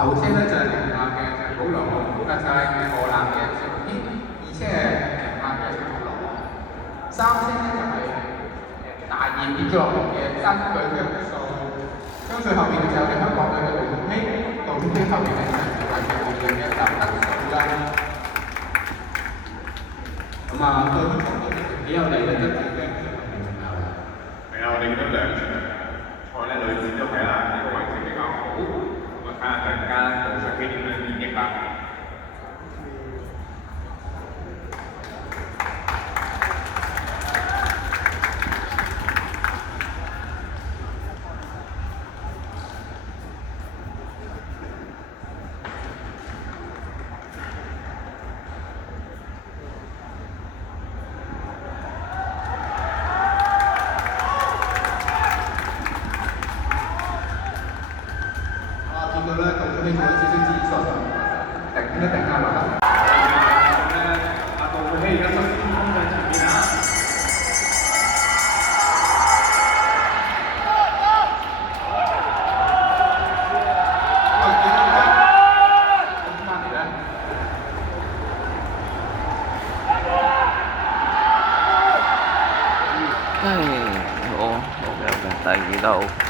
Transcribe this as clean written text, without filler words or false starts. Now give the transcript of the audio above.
頭車咧就係零壓嘅，就係保良號，就係河南嘅上邊；二車係零壓嘅就係落河；三車咧就係大熱跌咗落嚟嘅真舉嘅數。相信後面就係香港隊嘅杜總希，杜總希後面咧就係後面嘅劉德數啦。咁啊，對香港隊幾有利嘅得住嘅。係啊，我哋見到兩場賽咧，女子都係啦，呢個位置比較好。咁啊，睇下陣間杜實基點樣演繹啦。見到咧，杜總希做咗少少自信，定一定啊，劉德。阿杜總希而家率先衝上前面啊！翻嚟咧。唉，好嘅，第二度。